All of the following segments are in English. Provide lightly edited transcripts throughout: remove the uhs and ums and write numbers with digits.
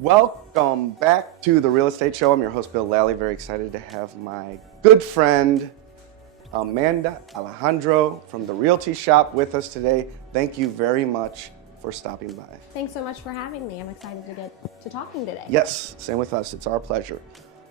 Welcome back to the Real Estate Show. I'm your host, Bill Lally. Very excited to have my good friend, Alejandro from the Realty Shop with us today. Thank you very much for stopping by. Thanks so much for having me. I'm excited to get to talking today. Yes, same with us. It's our pleasure.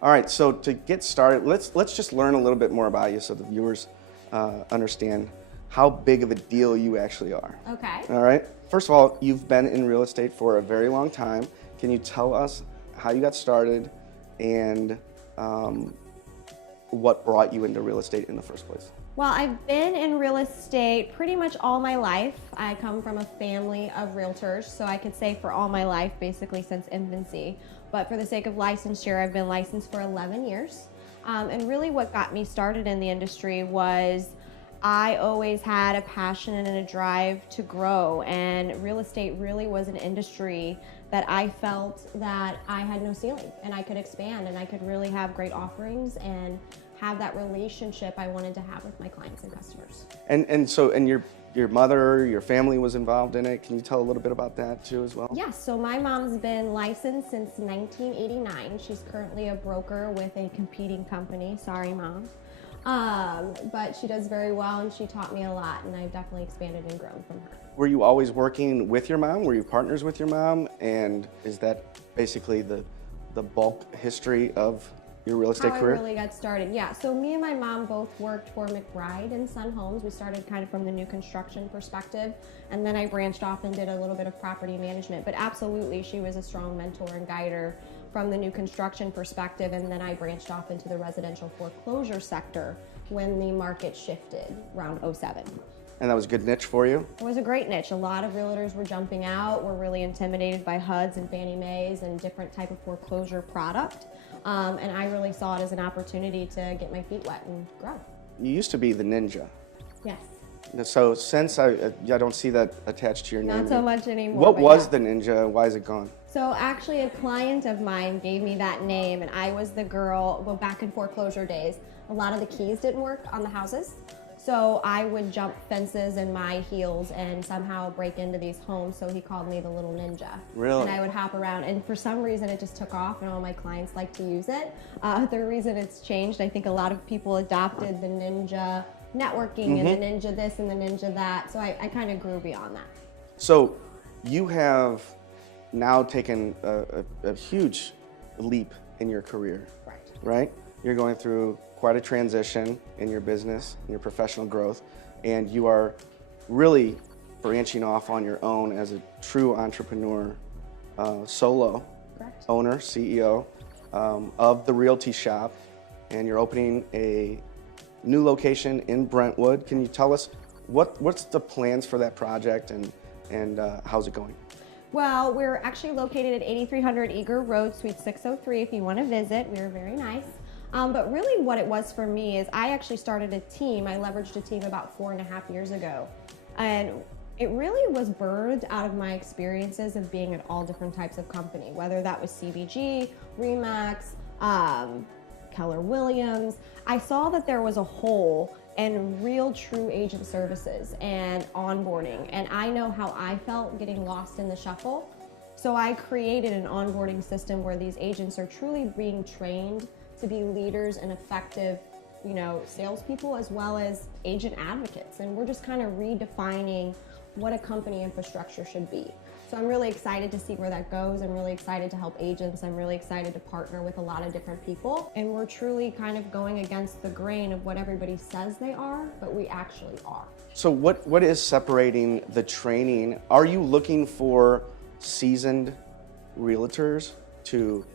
All right, so to get started, let's just learn a little bit more about you so the viewers understand how big of a deal you actually are. Okay. All right. First of all, you've been in real estate for a very long time. Can you tell us how you got started and what brought you into real estate in the first place? Well, I've been in real estate pretty much all my life. I come from a family of realtors, so I could say for all my life, basically since infancy. But for the sake of licensure, I've been licensed for 11 years. And really what got me started in the industry was I always had a passion and a drive to grow, and real estate really was an industry that I felt that I had no ceiling and I could expand and I could really have great offerings and have that relationship I wanted to have with my clients and customers. And your mother, your family was involved in it. Can you tell a little bit about that too as well? Yes, so my mom's been licensed since 1989. She's currently a broker with a competing company. Sorry, Mom. But she does very well and she taught me a lot, and I've definitely expanded and grown from her. Were you always working with your mom? Were you partners with your mom? And is that basically the bulk history of your real estate career? How I really got started, yeah. So me and my mom both worked for McBride and Son Homes. We started kind of from the new construction perspective, and then I branched off and did a little bit of property management. But absolutely, she was a strong mentor and guider from the new construction perspective, and then I branched off into the residential foreclosure sector when the market shifted around 07. And that was a good niche for you? It was a great niche. A lot of realtors were jumping out, were really intimidated by HUDs and Fannie Mae's and different type of foreclosure product. And I really saw it as an opportunity to get my feet wet and grow. You used to be the ninja. Yes. So since I don't see that attached to your name. Not so much anymore. What was the ninja? Why is it gone? So actually a client of mine gave me that name, and I was the girl, well, back in foreclosure days, a lot of the keys didn't work on the houses. So I would jump fences in my heels and somehow break into these homes, so he called me the little ninja. Really? And I would hop around, and for some reason it just took off, and all my clients like to use it. The reason it's changed, I think a lot of people adopted the ninja networking and the ninja this and the ninja that, so I kind of grew beyond that. So you have now taken a huge leap in your career, right? You're going through quite a transition in your business, in your professional growth, and you are really branching off on your own as a true entrepreneur, solo owner, CEO of the Realty Shop, and you're opening a new location in Brentwood. Can you tell us what's the plans for that project and how's it going? Well, we're actually located at 8300 Eager Road, Suite 603 if you want to visit. We are very nice. But really what it was for me is I actually started a team. I leveraged a team about 4.5 years ago. And it really was birthed out of my experiences of being at all different types of company, whether that was CBG, Remax, Keller Williams. I saw that there was a hole in real true agent services and onboarding. And I know how I felt getting lost in the shuffle. So I created an onboarding system where these agents are truly being trained to be leaders and effective, salespeople as well as agent advocates. And we're just kind of redefining what a company infrastructure should be. So I'm really excited to see where that goes. I'm really excited to help agents. I'm really excited to partner with a lot of different people. And we're truly kind of going against the grain of what everybody says they are, but we actually are. So what is separating the training? Are you looking for seasoned realtors to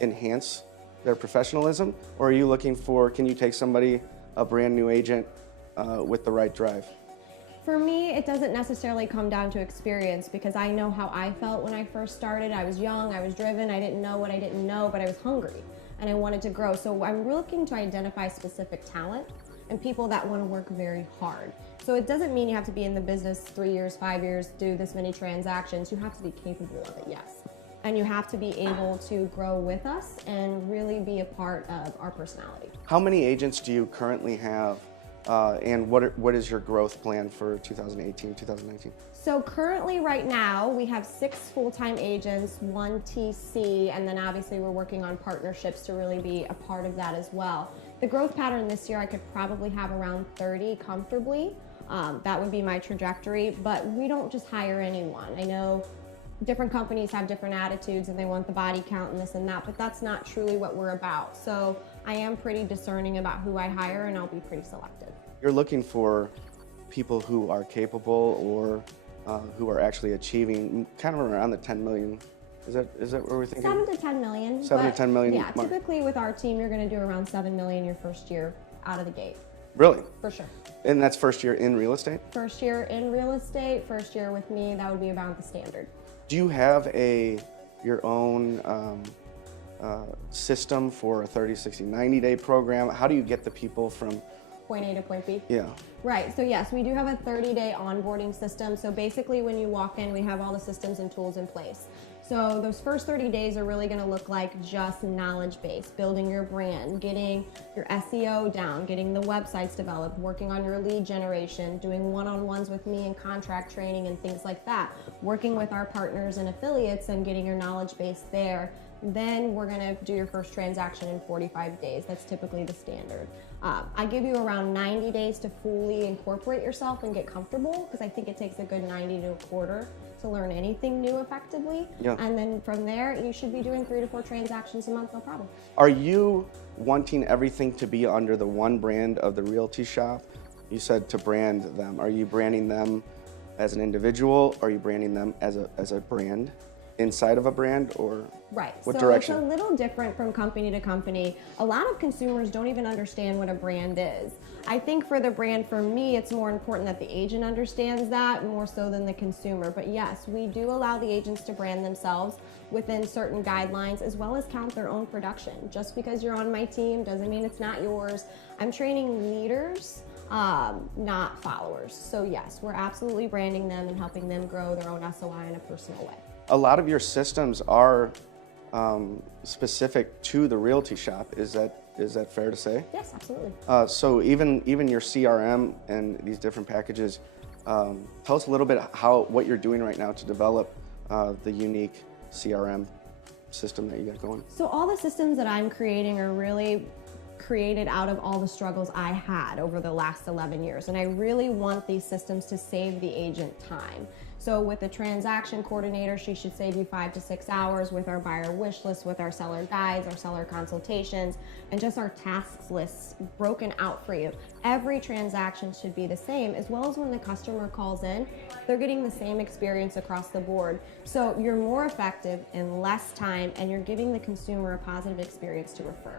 enhance their professionalism, or are you looking for, can you take somebody, a brand new agent with the right drive? For me, it doesn't necessarily come down to experience, because I know how I felt when I first started. I was young, I was driven, I didn't know what I didn't know, but I was hungry and I wanted to grow. So I'm looking to identify specific talent and people that want to work very hard. So it doesn't mean you have to be in the business 3 years, 5 years, do this many transactions. You have to be capable of it, yes. And you have to be able to grow with us and really be a part of our personality. How many agents do you currently have and what is your growth plan for 2018, 2019? So currently right now we have 6 full-time agents, 1 TC, and then obviously we're working on partnerships to really be a part of that as well. The growth pattern this year, I could probably have around 30 comfortably. That would be my trajectory, but we don't just hire anyone. I know different companies have different attitudes and they want the body count and this and that, but that's not truly what we're about. So I am pretty discerning about who I hire, and I'll be pretty selective. You're looking for people who are capable or who are actually achieving kind of around the 10 million. Is that what we're thinking? 7 to 10 million. 7 to 10 million. Yeah, typically with our team, you're going to do around 7 million your first year out of the gate. Really? For sure. And that's first year in real estate? First year in real estate, first year with me, that would be about the standard. Do you have your own system for a 30, 60, 90-day program? How do you get the people from Point A to point B? Yeah. Right, so yes, we do have a 30-day onboarding system. So basically when you walk in, we have all the systems and tools in place. So those first 30 days are really gonna look like just knowledge base, building your brand, getting your SEO down, getting the websites developed, working on your lead generation, doing one-on-ones with me and contract training and things like that, working with our partners and affiliates and getting your knowledge base there. Then we're gonna do your first transaction in 45 days. That's typically the standard. I give you around 90 days to fully incorporate yourself and get comfortable, because I think it takes a good 90 to a quarter to learn anything new effectively. Yeah. And then from there, you should be doing 3 to 4 transactions a month, no problem. Are you wanting everything to be under the one brand of the realty shop? You said to brand them. Are you branding them as an individual? Or are you branding them as a brand inside of a brand, or right? What so direction? It's a little different from company to company. A lot of consumers don't even understand what a brand is. I think for the brand, for me, it's more important that the agent understands that more so than the consumer. But yes, we do allow the agents to brand themselves within certain guidelines, as well as count their own production. Just because you're on my team doesn't mean it's not yours. I'm training leaders, not followers. So yes, we're absolutely branding them and helping them grow their own SOI in a personal way. A lot of your systems are specific to the realty shop. Is that fair to say? Yes, absolutely. So even your CRM and these different packages, tell us a little bit what you're doing right now to develop the unique CRM system that you got going. So all the systems that I'm creating are really created out of all the struggles I had over the last 11 years. And I really want these systems to save the agent time. So with the transaction coordinator, she should save you 5 to 6 hours. With our buyer wish list, with our seller guides, our seller consultations, and just our tasks lists broken out for you. Every transaction should be the same, as well as when the customer calls in, they're getting the same experience across the board. So you're more effective in less time, and you're giving the consumer a positive experience to refer.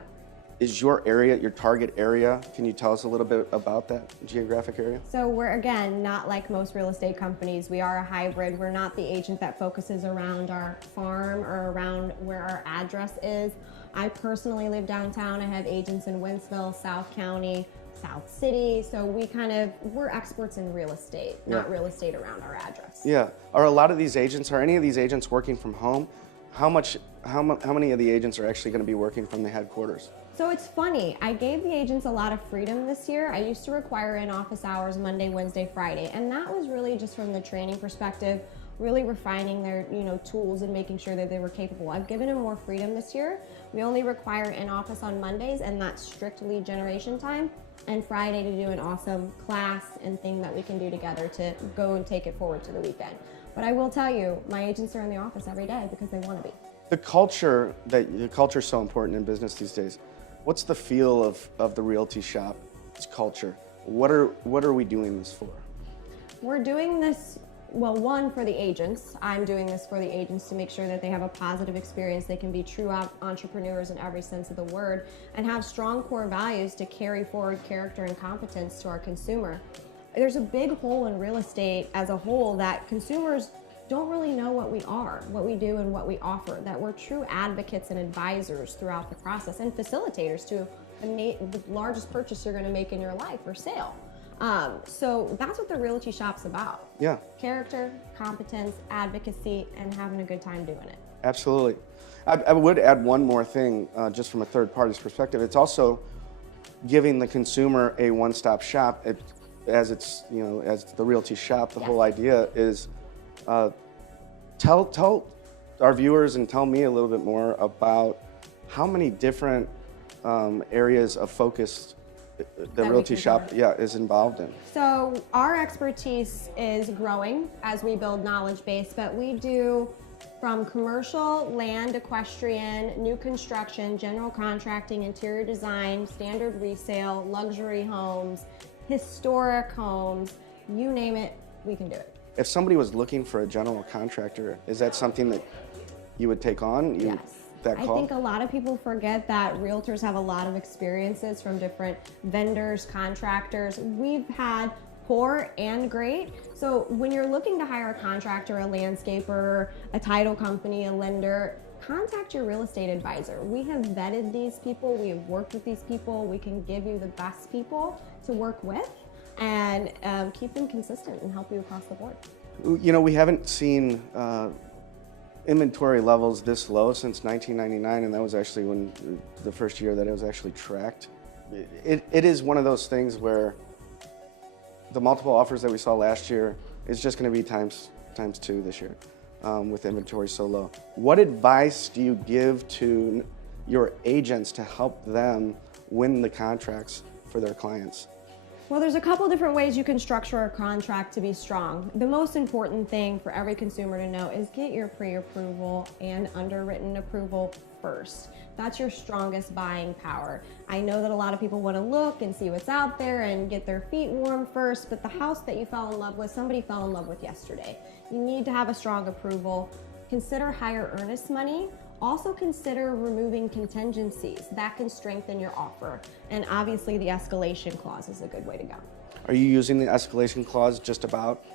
Is your area, your target area, can you tell us a little bit about that geographic area? So we're, again, not like most real estate companies. We are a hybrid. We're not the agent that focuses around our farm or around where our address is. I personally live downtown. I have agents in Wentzville, South County, South City. So we're experts in real estate, not real estate around our address. Yeah. Are any of these agents working from home? How many of the agents are actually going to be working from the headquarters? So it's funny, I gave the agents a lot of freedom this year. I used to require in-office hours Monday, Wednesday, Friday, and that was really just from the training perspective, really refining their tools and making sure that they were capable. I've given them more freedom this year. We only require in-office on Mondays, and that's strict lead generation time, and Friday to do an awesome class and thing that we can do together to go and take it forward to the weekend. But I will tell you, my agents are in the office every day because they want to be. The culture is so important in business these days. What's the feel of the realty shop? Its culture. What are we doing this for? We're doing this, well, one, for the agents. I'm doing this for the agents to make sure that they have a positive experience. They can be true entrepreneurs in every sense of the word and have strong core values to carry forward character and competence to our consumer. There's a big hole in real estate as a whole that consumers don't really know what we are, what we do, and what we offer, that we're true advocates and advisors throughout the process and facilitators to the largest purchase you're going to make in your life or sale. So that's what the realty shop's about. Yeah. Character, competence, advocacy, and having a good time doing it. Absolutely. I would add one more thing, just from a third party's perspective. It's also giving the consumer a one-stop shop, as it's, as the Realty Shop, the whole idea is, tell our viewers and tell me a little bit more about how many different areas of focus the Realty Shop is involved in. So our expertise is growing as we build knowledge base, but we do from commercial, land, equestrian, new construction, general contracting, interior design, standard resale, luxury homes, historic homes, you name it, we can do it. If somebody was looking for a general contractor, is that something that you would take on? Yes. That call? I think a lot of people forget that realtors have a lot of experiences from different vendors, contractors. We've had poor and great. So when you're looking to hire a contractor, a landscaper, a title company, a lender, contact your real estate advisor. We have vetted these people, we have worked with these people, we can give you the best people to work with and keep them consistent and help you across the board. We haven't seen inventory levels this low since 1999, and that was actually when the first year that it was actually tracked. It is one of those things where the multiple offers that we saw last year is just going to be times two this year with inventory so low. What advice do you give to your agents to help them win the contracts for their clients? Well, there's a couple different ways you can structure a contract to be strong. The most important thing for every consumer to know is get your pre-approval and underwritten approval first. That's your strongest buying power. I know that a lot of people want to look and see what's out there and get their feet warm first, but the house that you fell in love with, somebody fell in love with yesterday. You need to have a strong approval. Consider higher earnest money. Also consider removing contingencies. That can strengthen your offer. And obviously the escalation clause is a good way to go. Are you using the escalation clause just about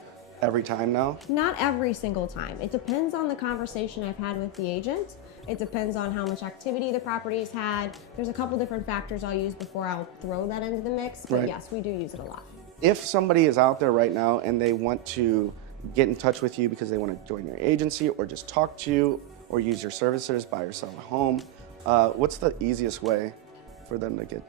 every time now? Not every single time. It depends on the conversation I've had with the agent. It depends on how much activity the property's had. There's a couple different factors I'll use before I'll throw that into the mix, but yes, we do use it a lot. If somebody is out there right now and they want to get in touch with you because they want to join your agency or just talk to you or use your services, buy or sell a home, what's the easiest way for them to get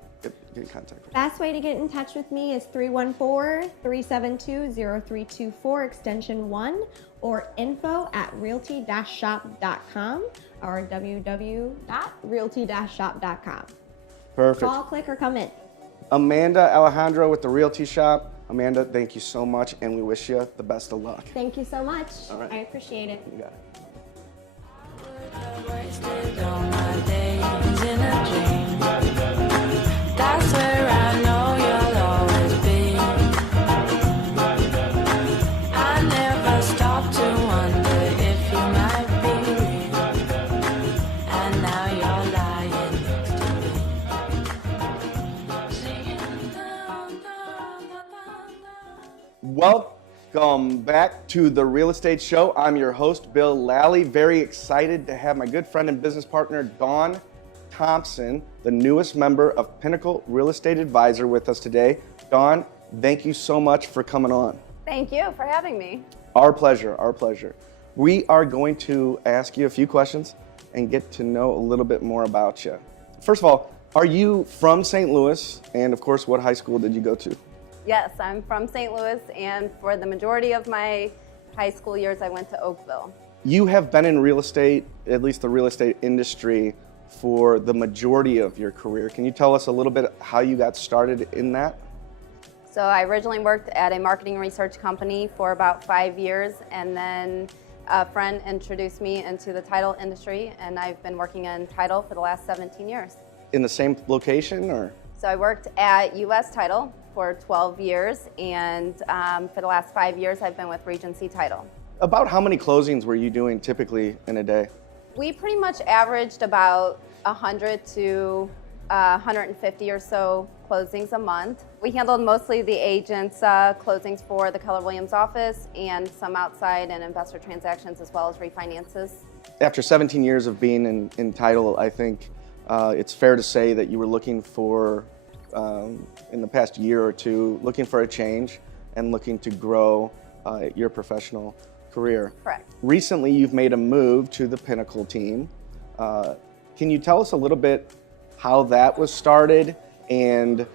in contact with you? Best way to get in touch with me is 314-372-0324 extension 1 or info@realty-shop.com or www.realty-shop.com. Perfect. Call, click, or come in. Amanda Alejandro with the Realty Shop. Amanda, thank you so much, and we wish you the best of luck. Thank you so much. All right. I appreciate it. You got it. Wasted all my days in a dream. That's where I know you'll always be. I never stop to wonder if you might be real. And now you're lying next to me. Singing down, down, down, down. Welcome back to the Real Estate Show. I'm your host, Bill Lally. Very excited to have my good friend and business partner, Dawn Thompson, the newest member of Pinnacle Real Estate Advisor, with us today. Dawn, thank you so much for coming on. Thank you for having me. Our pleasure, our pleasure. We are going to ask you a few questions and get to know a little bit more about you. First of all, are you from St. Louis? And of course, what high school did you go to? Yes, I'm from St. Louis, and for the majority of my high school years, I went to Oakville. You have been in real estate, at least the real estate industry, for the majority of your career. Can you tell us a little bit how you got started in that? So I originally worked at a marketing research company for about 5 years, and then a friend introduced me into the title industry, and I've been working in title for the last 17 years. In the same location, or? So I worked at U.S. Title for 12 years, and for the last 5 years, I've been with Regency Title. About how many closings were you doing typically in a day? We pretty much averaged about 100 to 150 or so closings a month. We handled mostly the agents' closings for the Keller Williams office and some outside and investor transactions as well as refinances. After 17 years of being in title, I think it's fair to say that you were looking for, in the past year or two, looking for a change and looking to grow your professional career. Correct. Recently, you've made a move to the Pinnacle team. Can you tell us a little bit how that was started and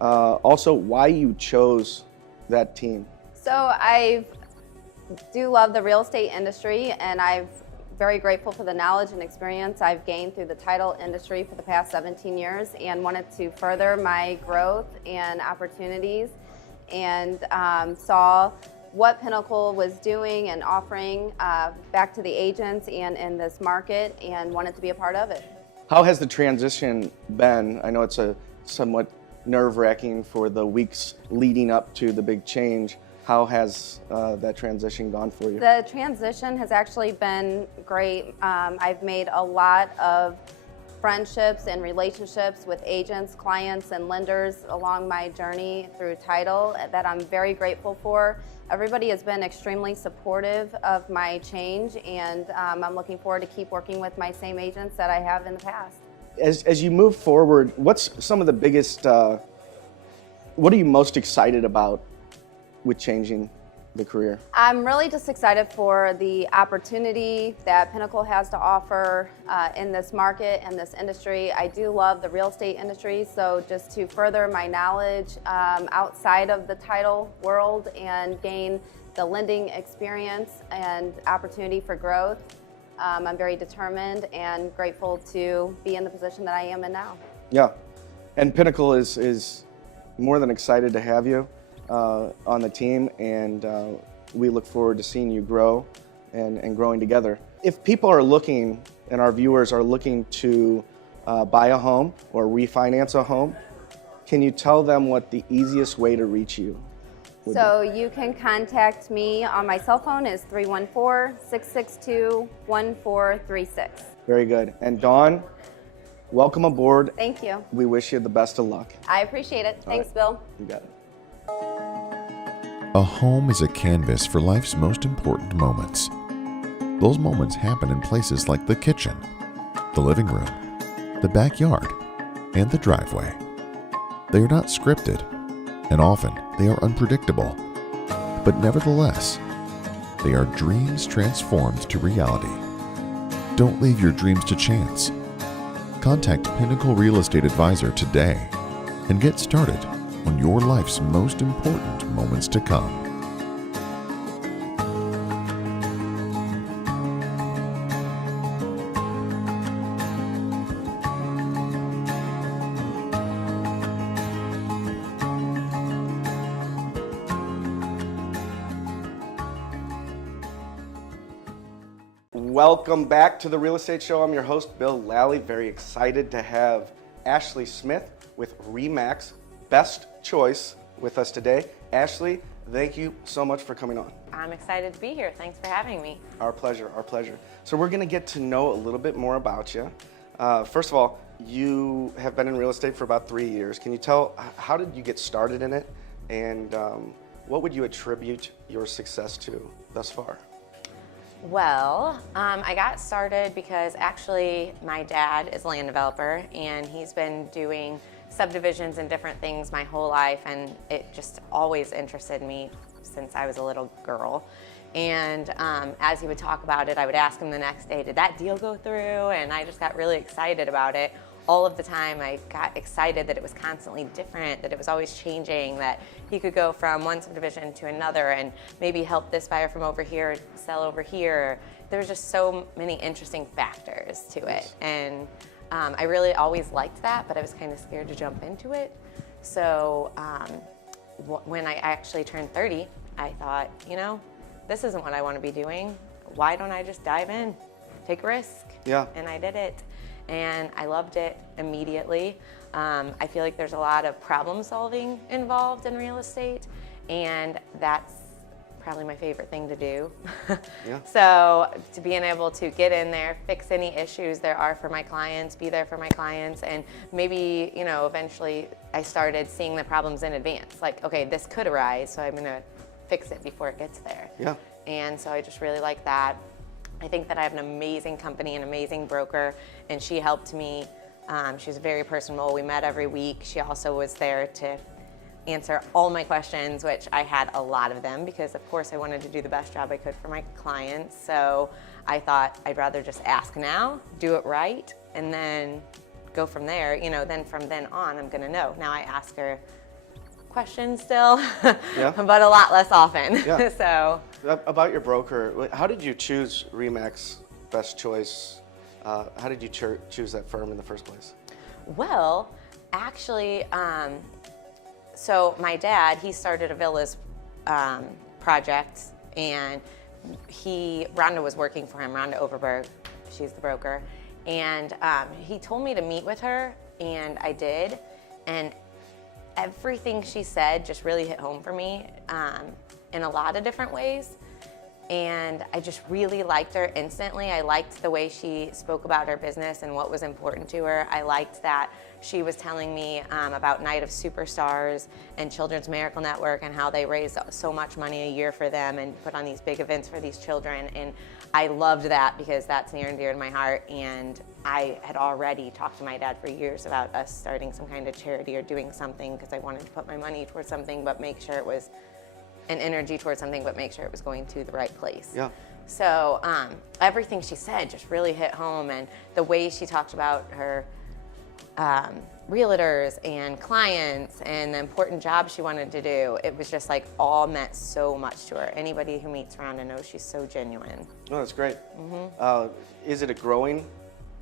also why you chose that team. So I do love the real estate industry, and I'm very grateful for the knowledge and experience I've gained through the title industry for the past 17 years, and wanted to further my growth and opportunities, and saw what Pinnacle was doing and offering back to the agents and in this market, and wanted to be a part of it. How has the transition been? I know it's a somewhat nerve-wracking for the weeks leading up to the big change. How has that transition gone for you? The transition has actually been great. I've made a lot of friendships and relationships with agents, clients, and lenders along my journey through title that I'm very grateful for. Everybody has been extremely supportive of my change, and I'm looking forward to keep working with my same agents that I have in the past. As you move forward, what's some of the biggest, what are you most excited about with changing the career? I'm really just excited for the opportunity that Pinnacle has to offer in this market and this industry. I do love the real estate industry, so just to further my knowledge outside of the title world and gain the lending experience and opportunity for growth, I'm very determined and grateful to be in the position that I am in now. Yeah, and Pinnacle is more than excited to have you on the team, and we look forward to seeing you grow and growing together. If people are looking, and our viewers are looking to buy a home or refinance a home, can you tell them what the easiest way to reach you would So you can contact me on my cell phone is 314-662-1436. Very good. And Dawn, welcome aboard. Thank you. We wish you the best of luck. I appreciate it. Thanks, right. Bill. You got it. A home is a canvas for life's most important moments. Those moments happen in places like the kitchen, the living room, the backyard, and the driveway. They are not scripted, and often they are unpredictable. But nevertheless, they are dreams transformed to reality. Don't leave your dreams to chance. Contact Pinnacle Real Estate Advisor today and get started on your life's most important moments to come. Welcome back to the Real Estate Show. I'm your host, Bill Lally. Very excited to have Ashlie Smith with RE/MAX Best Choice with us today. Ashlie, thank you so much for coming on. I'm excited to be here. Thanks for having me. Our pleasure, our pleasure. So we're gonna get to know a little bit more about you. First of all, you have been in real estate for about 3 years. Can you tell, how did you get started in it? And what would you attribute your success to thus far? Well, I got started because actually my dad is a land developer, and he's been doing subdivisions and different things my whole life, and it just always interested me since I was a little girl. And as he would talk about it, I would ask him the next day, did that deal go through? And I just got really excited about it. All of the time I got excited that it was constantly different, that it was always changing, that he could go from one subdivision to another and maybe help this buyer from over here sell over here. There was just so many interesting factors to it. And I really always liked that, but I was kind of scared to jump into it. So when I actually turned 30, I thought, you know, this isn't what I want to be doing. Why don't I just dive in, take a risk? Yeah. And I did it. And I loved it immediately. I feel like there's a lot of problem solving involved in real estate, and that's probably my favorite thing to do. Yeah. So to being able to get in there, fix any issues there are for my clients, be there for my clients, and maybe, you know, eventually I started seeing the problems in advance. Like, okay, this could arise, so I'm gonna fix it before it gets there. Yeah. And so I just really like that. I think that I have an amazing company, an amazing broker, and she helped me. She's very personable. We met every week. She also was there to answer all my questions, which I had a lot of them because, of course, I wanted to do the best job I could for my clients. So I thought I'd rather just ask now, do it right, and then go from there. You know, then from then on, I'm gonna know. Now I ask her questions still, Yeah. but a lot less often. Yeah. So About your broker, how did you choose Remax Best Choice? How did you choose that firm in the first place? well, actually, so my dad, he started a villas project, and Rhonda was working for him, Rhonda Overberg, she's the broker, and he told me to meet with her, and I did, and everything she said just really hit home for me in a lot of different ways. And I just really liked her instantly. I liked the way she spoke about her business and what was important to her. I liked that she was telling me about Night of Superstars and Children's Miracle Network and how they raise so much money a year for them and put on these big events for these children. And I loved that because that's near and dear to my heart. And I had already talked to my dad for years about us starting some kind of charity or doing something because I wanted to put my money towards something but make sure it was an energy towards something, but make sure it was going to the right place. Yeah. So everything she said just really hit home, and the way she talked about her realtors and clients and the important job she wanted to do, it was just like all meant so much to her. Anybody who meets Rhonda knows she's so genuine. Oh, that's great. Is it a growing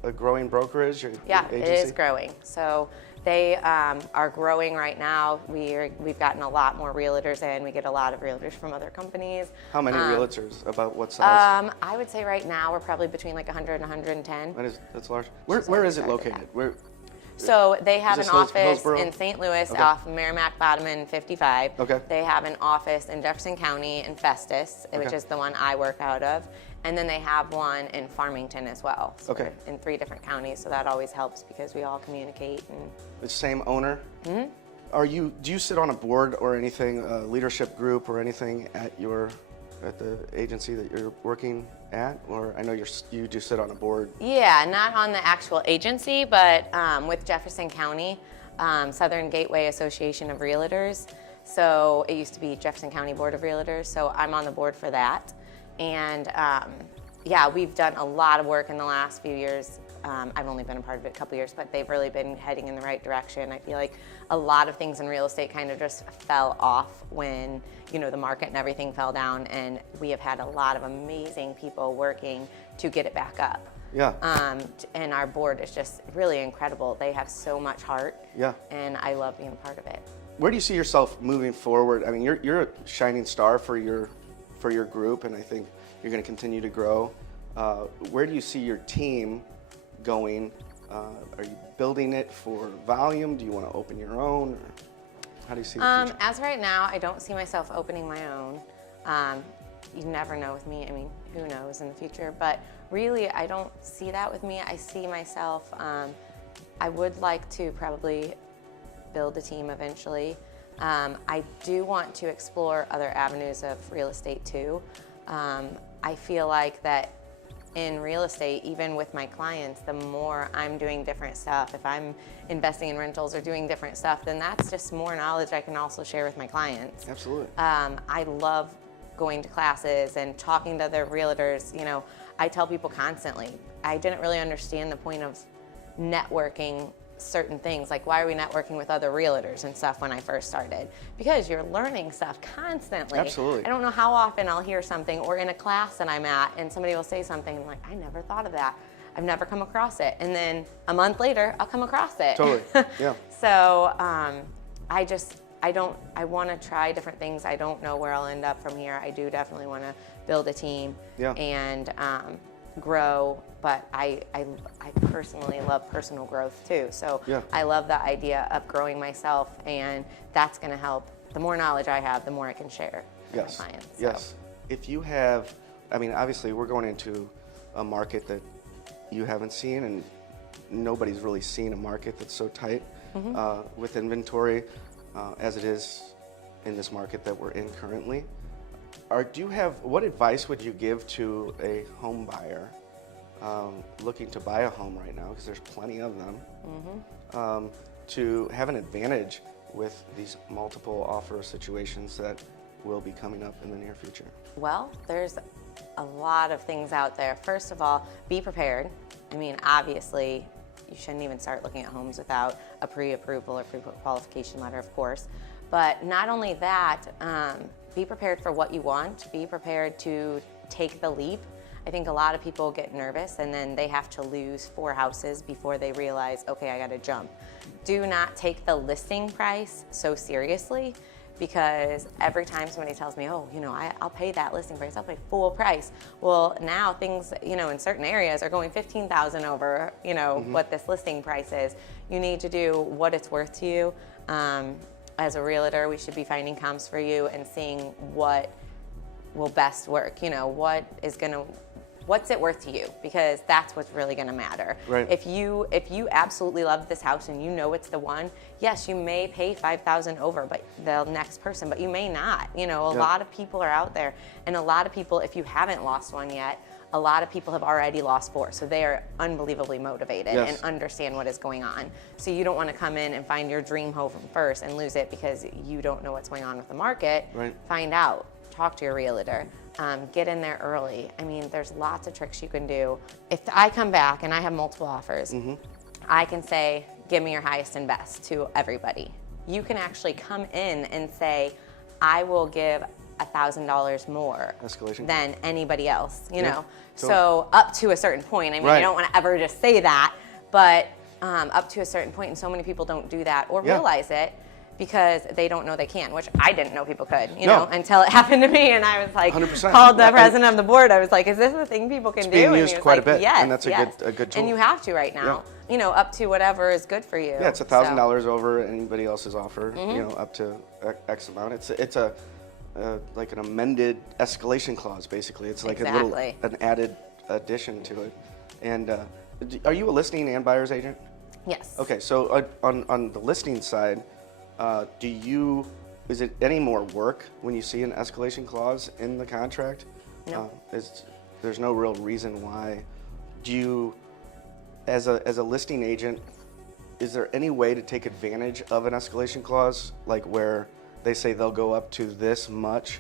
brokerage or Yeah, agency? it is growing. So they are growing right now. We've gotten a lot more realtors in. We get a lot of realtors from other companies. How many realtors? About what size? I would say right now we're probably between like 100 and 110. That's large. Where is it located? Where? So they have Is an this office Hillsborough? in St. Louis Okay. off Merrimack Bottom and 55. Okay. They have an office in Jefferson County in Festus, which Okay. is the one I work out of. And then they have one in Farmington as well. So Okay. we're in 3 different counties, so that always helps because we all communicate. And The same owner? Mm-hmm. Do you sit on a board or anything, a leadership group or anything at the agency that you're working at? Or I know you do sit on a board. yeah, not on the actual agency, but with Jefferson County, Southern Gateway Association of Realtors. So it used to be Jefferson County Board of Realtors, so I'm on the board for that. And yeah, we've done a lot of work in the last few years. I've only been a part of it a couple years, but they've really been heading in the right direction. I feel like a lot of things in real estate kind of just fell off when, you know, the market and everything fell down, and we have had a lot of amazing people working to get it back up. Yeah. And our board is just really incredible. They have so much heart. Yeah. And I love being a part of it. Where do you see yourself moving forward? I mean, you're a shining star for your group, and I think you're going to continue to grow. Where do you see your team going? Are you building it for volume? Do you want to open your own? Or how do you see the future? As of right now, I don't see myself opening my own. You never know with me. I mean, who knows in the future? But really, I don't see that with me. I see myself, I would like to probably build a team eventually. I do want to explore other avenues of real estate too. I feel like that in real estate, even with my clients, the more I'm doing different stuff, if I'm investing in rentals or doing different stuff, then that's just more knowledge I can also share with my clients. Absolutely. I love going to classes and talking to other realtors. You know, I tell people constantly, I didn't really understand the point of networking certain things, like why are we networking with other realtors and stuff when I first started? Because you're learning stuff constantly. Absolutely. I don't know how often I'll hear something or in a class that I'm at and somebody will say something and I'm like, I never thought of that. I've never come across it. And then a month later, I'll come across it. Totally, yeah. So I want to try different things. I don't know where I'll end up from here. I do definitely want to build a team and grow, but I personally love personal growth too. So I love the idea of growing myself, and that's going to help. The more knowledge I have, the more I can share with my clients. So. Yes. If you have, I mean, obviously we're going into a market that you haven't seen, and nobody's really seen a market that's so tight with inventory as it is in this market that we're in currently. What advice would you give to a home buyer looking to buy a home right now, because there's plenty of them, to have an advantage with these multiple offer situations that will be coming up in the near future? Well, there's a lot of things out there. First of all, be prepared. I mean, obviously, you shouldn't even start looking at homes without a pre-approval or pre-qualification letter, of course. But not only that, be prepared for what you want, be prepared to take the leap. I think a lot of people get nervous and then they have to lose 4 houses before they realize, okay, I gotta jump. Do not take the listing price so seriously, because every time somebody tells me, oh, you know, I'll pay that listing price, I'll pay full price. Well, now things, you know, in certain areas are going 15,000 over, you know, what this listing price is. You need to do what it's worth to you. As a realtor, we should be finding comps for you and seeing what will best work. You know, what's it worth to you? Because that's what's really gonna matter. Right. If you absolutely love this house and you know it's the one, yes, you may pay 5,000 over, but the next person, but you may not. You know, a lot of people are out there, and a lot of people, if you haven't lost one yet, a lot of people have already lost 4, so they are unbelievably motivated and understand what is going on. So you don't want to come in and find your dream home first and lose it because you don't know what's going on with the market. Right. Find out, talk to your realtor, get in there early. I mean, there's lots of tricks you can do. If I come back and I have multiple offers, I can say, give me your highest and best to everybody. You can actually come in and say, I will give $1,000 more than anybody else, you know? So up to a certain point. I mean, I don't want to ever just say that, but up to a certain point, and so many people don't do that or realize it because they don't know they can, which I didn't know people could, you know, until it happened to me, and I was like, 100%. called the president of the board. I was like, is this a thing people can do? Being and used he was quite like, a bit, yes, and that's a good tool. And you have to right now, you know, up to whatever is good for you. Yeah, it's $1,000 over anybody else's offer, you know, up to X amount. It's a like an amended escalation clause, basically. It's like an added addition to it. And are you a listing and buyer's agent? Yes. Okay, so on the listing side, is it any more work when you see an escalation clause in the contract? No. There's no real reason why. Do you, as a listing agent, is there any way to take advantage of an escalation clause, like where they say they'll go up to this much?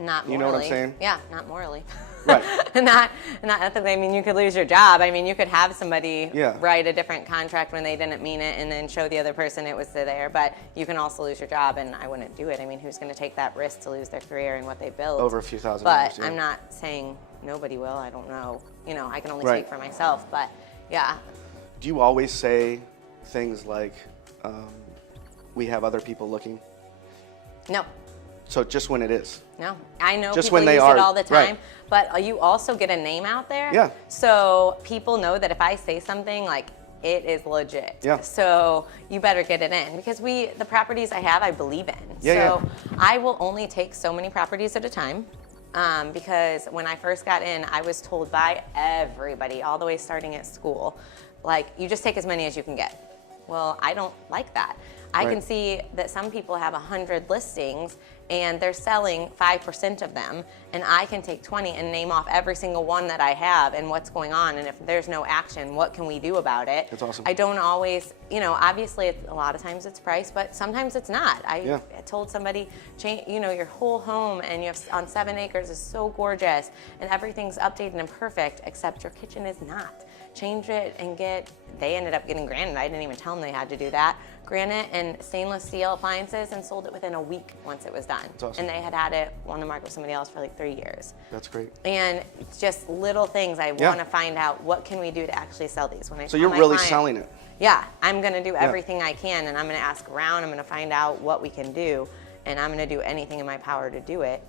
Not morally. You know what I'm saying? Yeah, not morally. Right. not ethically. I mean, you could lose your job. I mean, you could have somebody Yeah. write a different contract when they didn't mean it and then show the other person it was there. But you can also lose your job, and I wouldn't do it. I mean, who's going to take that risk to lose their career and what they built? Over a few $1,000. But yeah. I'm not saying nobody will. I don't know. You know, I can only Right. speak for myself. But yeah. Do you always say things like, we have other people looking? No. So just when it is? No, I know Just people when they use are, it all the time, right. but you also get a name out there. Yeah. So people know that if I say something, like, it is legit. Yeah. So you better get it in, because the properties I have, I believe in. Yeah, so I will only take so many properties at a time. Because when I first got in, I was told by everybody, all the way starting at school, like, you just take as many as you can get. Well, I don't like that. I can see that some people have 100 listings and they're selling 5% of them, and I can take 20 and name off every single one that I have and what's going on, and if there's no action, what can we do about it? That's awesome. I don't always, you know, obviously a lot of times it's price, but sometimes it's not. I told somebody, you know, your whole home and you have on 7 acres is so gorgeous and everything's updated and perfect, except your kitchen is not. Change it and they ended up getting granite. I didn't even tell them they had to do that. Granite and stainless steel appliances, and sold it within a week once it was done. That's awesome. And they had it on the market with somebody else for like 3 years. That's great. And it's just little things. I want to find out, what can we do to actually sell these. When I So you're really selling it. Yeah, I'm going to do everything I can, and I'm going to ask around. I'm going to find out what we can do, and I'm going to do anything in my power to do it.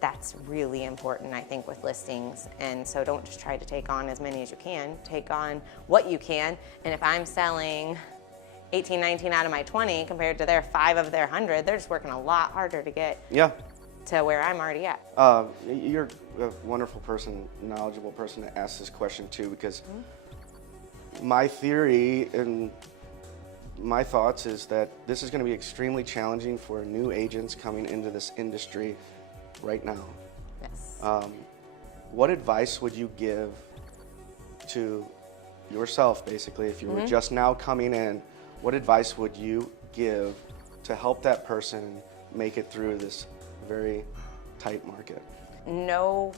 That's really important, I think, with listings. And so don't just try to take on as many as you can. Take on what you can. And if I'm selling 18, 19 out of my 20 compared to their 5 of their 100, they're just working a lot harder to get to where I'm already at. You're a wonderful person, knowledgeable person to ask this question to, because my theory and my thoughts is that this is going to be extremely challenging for new agents coming into this industry right now. Yes. What advice would you give to yourself, basically, if you were just now coming in? What advice would you give to help that person make it through this very tight market? Know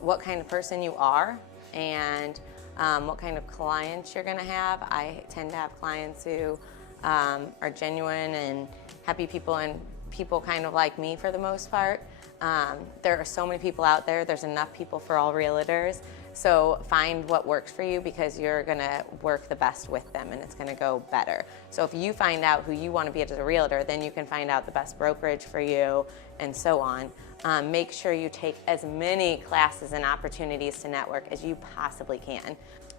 what kind of person you are, and what kind of clients you're going to have. I tend to have clients who are genuine and happy people and people kind of like me for the most part. There are so many people out there. There's enough people for all realtors. So find what works for you because you're gonna work the best with them and it's gonna go better. So if you find out who you wanna be as a realtor, then you can find out the best brokerage for you and so on. Make sure you take as many classes and opportunities to network as you possibly can.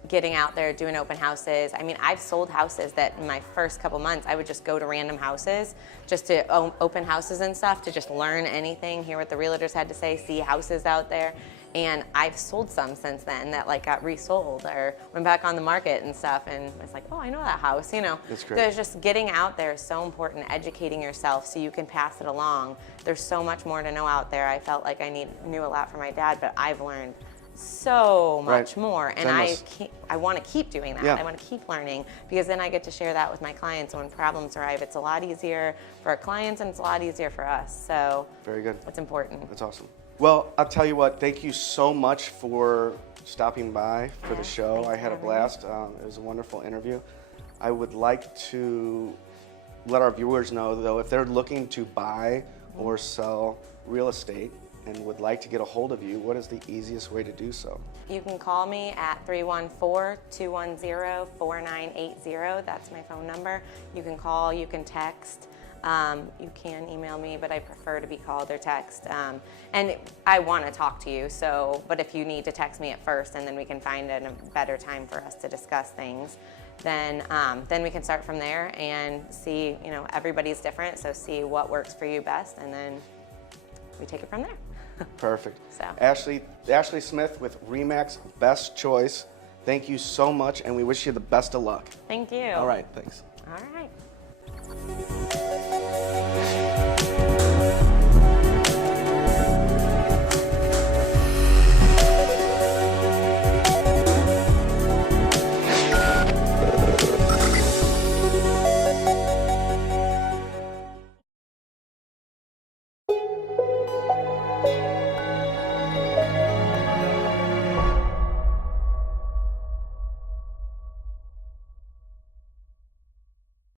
Getting out there, doing open houses. I mean, I've sold houses that in my first couple months, I would just go to random houses, just to open houses and stuff, to just learn anything, hear what the realtors had to say, see houses out there. And I've sold some since then that like got resold or went back on the market and stuff. And it's like, oh, I know that house, you know. That's great. There's just getting out there is so important, educating yourself so you can pass it along. There's so much more to know out there. I felt like I knew a lot from my dad, but I've learned so much more, and I want to keep doing that. Yeah. I want to keep learning because then I get to share that with my clients. When problems arrive, it's a lot easier for our clients and it's a lot easier for us. So very good. It's important. That's awesome. Well, I'll tell you what. Thank you so much for stopping by for the show. I had a blast. It was a wonderful interview. I would like to let our viewers know, though, if they're looking to buy or sell real estate and would like to get a hold of you, what is the easiest way to do so? You can call me at 314-210-4980. That's my phone number. You can call, you can text, you can email me, but I prefer to be called or text. And I want to talk to you, so, but if you need to text me at first and then we can find a better time for us to discuss things, then we can start from there and see, you know, everybody's different, so see what works for you best, and then we take it from there. Perfect. So. Ashlie Smith with RE/MAX Best Choice. Thank you so much, and we wish you the best of luck. Thank you. All right, thanks. All right.